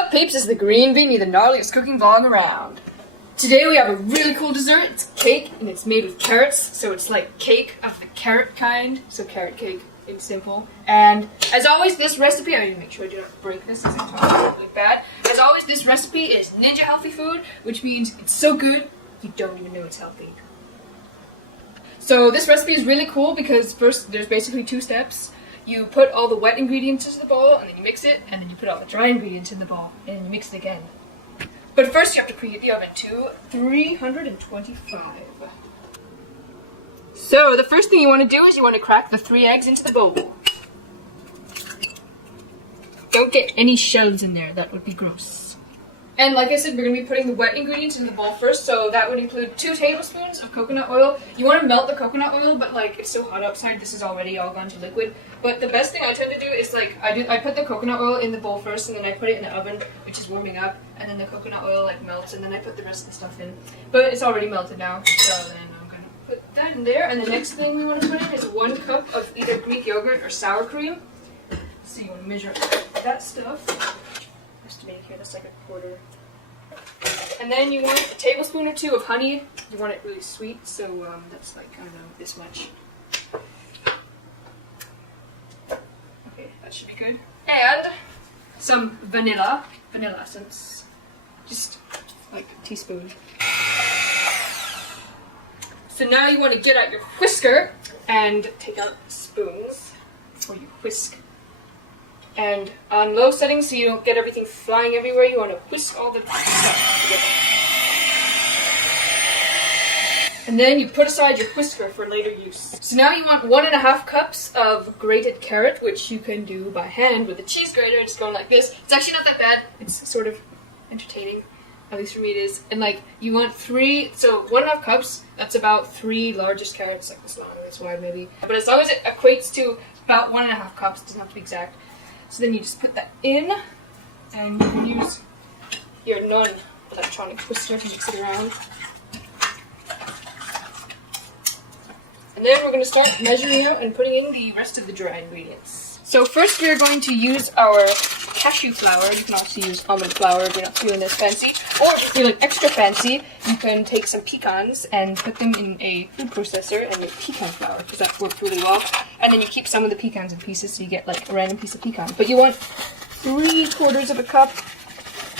up, peeps? It's the Green Beanie, the gnarliest cooking vlog around. Today we have a really cool dessert. It's cake, and it's made with carrots, so it's like cake of the carrot kind. So carrot cake, it's simple. And as always, this recipe, I need to make sure I do not break this, because it's really bad. As always, this recipe is ninja healthy food, which means it's so good, you don't even know it's healthy. So this recipe is really cool because first, there's basically two steps. You put all the wet ingredients into the bowl, and then you mix it, and then you put all the dry ingredients in the bowl, and then you mix it again. But first you have to preheat the oven to 325. So the first thing you want to do is you want to crack the 3 eggs into the bowl. Don't get any shells in there, that would be gross. And like I said, we're going to be putting the wet ingredients in the bowl first, so that would include 2 tablespoons of coconut oil. You want to melt the coconut oil, but like it's so hot outside, this is already all gone to liquid. But the best thing I tend to do is like, I put the coconut oil in the bowl first, and then I put it in the oven, which is warming up, and then the coconut oil like melts, and then I put the rest of the stuff in. But it's already melted now, so then I'm going to put that in there, and the next thing we want to put in is 1 cup of either Greek yogurt or sour cream. So you want to measure that stuff. Estimate here, that's like a quarter. And then you want a tablespoon or 2 of honey. You want it really sweet, so that's like, I don't know, this much. Okay, that should be good. And some vanilla essence. Just like a teaspoon. So now you want to get out your whisker and take out spoons before you whisk. And on low settings, so you don't get everything flying everywhere, you want to whisk all the stuff together. And then you put aside your whisker for later use. So now you want 1.5 cups of grated carrot, which you can do by hand with a cheese grater, just going like this. It's actually not that bad. It's sort of entertaining. At least for me it is. And like, you want 3, so 1.5 cups, that's about 3 largest carrots, like this long and this wide maybe. But as long as it equates to about 1.5 cups, it doesn't have to be exact. So then you just put that in, and you can use your non-electronic twister to mix it around. And then we're going to start measuring out and putting in the rest of the dry ingredients. So first we are going to use our cashew flour. You can also use almond flour if you're not feeling this fancy. Or if you're feeling extra fancy, you can take some pecans and put them in a food processor and make pecan flour, because that works really well. And then you keep some of the pecans in pieces, so you get like a random piece of pecan. But you want 3/4 cup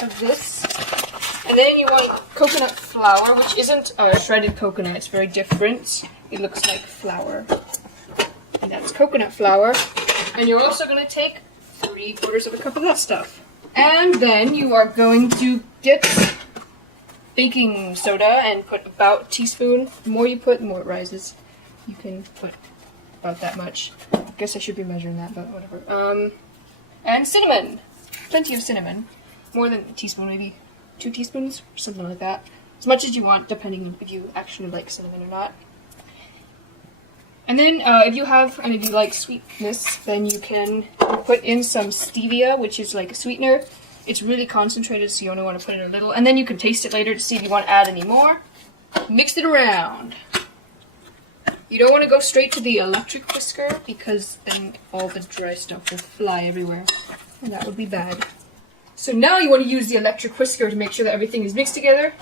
of this. And then you want coconut flour, which isn't shredded coconut. It's very different. It looks like flour. And that's coconut flour. And you're also going to take 3/4 cup of that stuff. And then you are going to get baking soda and put about a teaspoon. The more you put, the more it rises. You can put about that much. I guess I should be measuring that, but whatever. And cinnamon. Plenty of cinnamon. More than a teaspoon, maybe 2 teaspoons, or something like that. As much as you want, depending on if you actually like cinnamon or not. And then if you have, and if you like sweetness, then you can put in some stevia, which is like a sweetener. It's really concentrated, so you only want to put in a little. And then you can taste it later to see if you want to add any more. Mix it around. You don't want to go straight to the electric whisker, because then all the dry stuff will fly everywhere. And that would be bad. So now you want to use the electric whisker to make sure that everything is mixed together.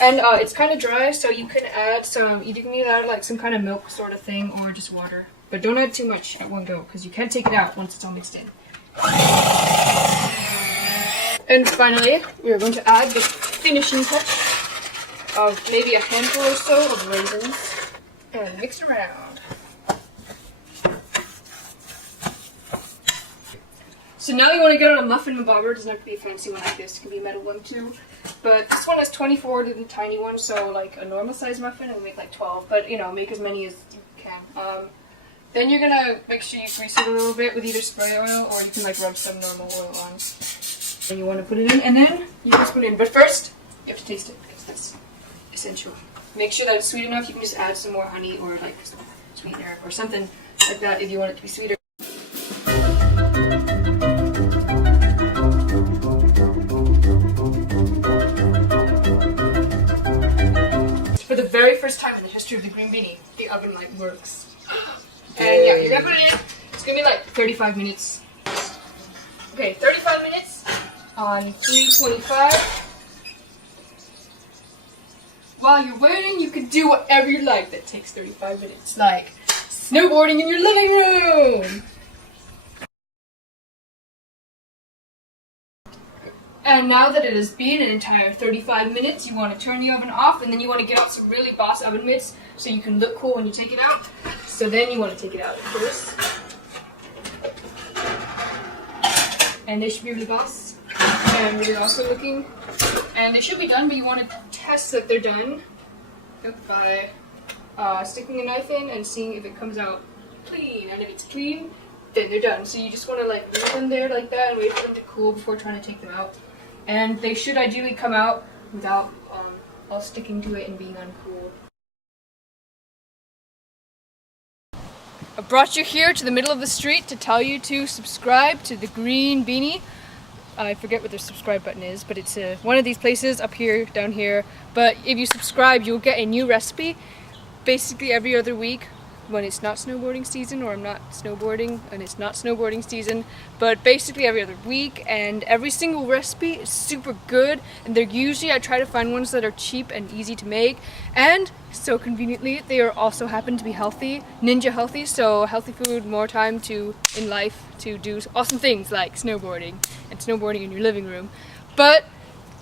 And it's kind of dry, so you can add some, you can either add like some kind of milk sort of thing or just water. But don't add too much at one go, because you can't take it out once it's all mixed in. And finally, we are going to add the finishing touch of maybe a handful or so of raisins and mix around. So now you want to get on a muffin bobber. It doesn't have to be a fancy one like this. It can be a metal one too. But this one has 24 little tiny ones, so like a normal size muffin will make like 12. But you know, make as many as you can. Then you're gonna make sure you grease it a little bit with either spray oil, or you can like rub some normal oil on. And you want to put it in, and then you just put it in. But first, you have to taste it, because that's essential. Make sure that it's sweet enough. You can just add some more honey or like sweetener or something like that if you want it to be sweeter. For the very first time in the history of the Green Beanie, the oven light works. And yeah, you're gonna put it in. It's gonna be like 35 minutes. Okay, 35 minutes on 325. While you're waiting, you can do whatever you like that takes 35 minutes, like snowboarding in your living room. And now that it has been an entire 35 minutes, you want to turn the oven off, and then you want to get out some really boss oven mitts so you can look cool when you take it out. So then you want to take it out, of course. And they should be really boss and really awesome looking. And they should be done, but you want to test that they're done by sticking a knife in and seeing if it comes out clean. And if it's clean, then they're done. So you just want to like leave them there like that and wait for them to cool before trying to take them out. And they should ideally come out without all sticking to it and being uncooled. I brought you here to the middle of the street to tell you to subscribe to the green Beanie. I forget what the subscribe button is, but it's one of these places up here, down here. But if you subscribe, you'll get a new recipe basically every other week when it's not snowboarding season, or I'm not snowboarding and it's not snowboarding season, but basically every other week. And every single recipe is super good, and they're usually, I try to find ones that are cheap and easy to make, and so conveniently they are also happen to be healthy, ninja healthy. So healthy food, more time to in life to do awesome things like snowboarding and snowboarding in your living room. But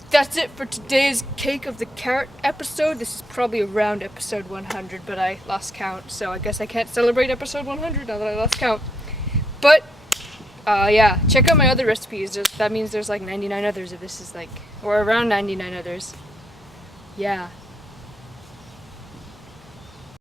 that's it for today's Cake of the Carrot episode. This is probably around episode 100, but I lost count, so I guess I can't celebrate episode 100 now that I lost count. But yeah, check out my other recipes. That means there's like 99 others if this is like, or around 99 others. Yeah.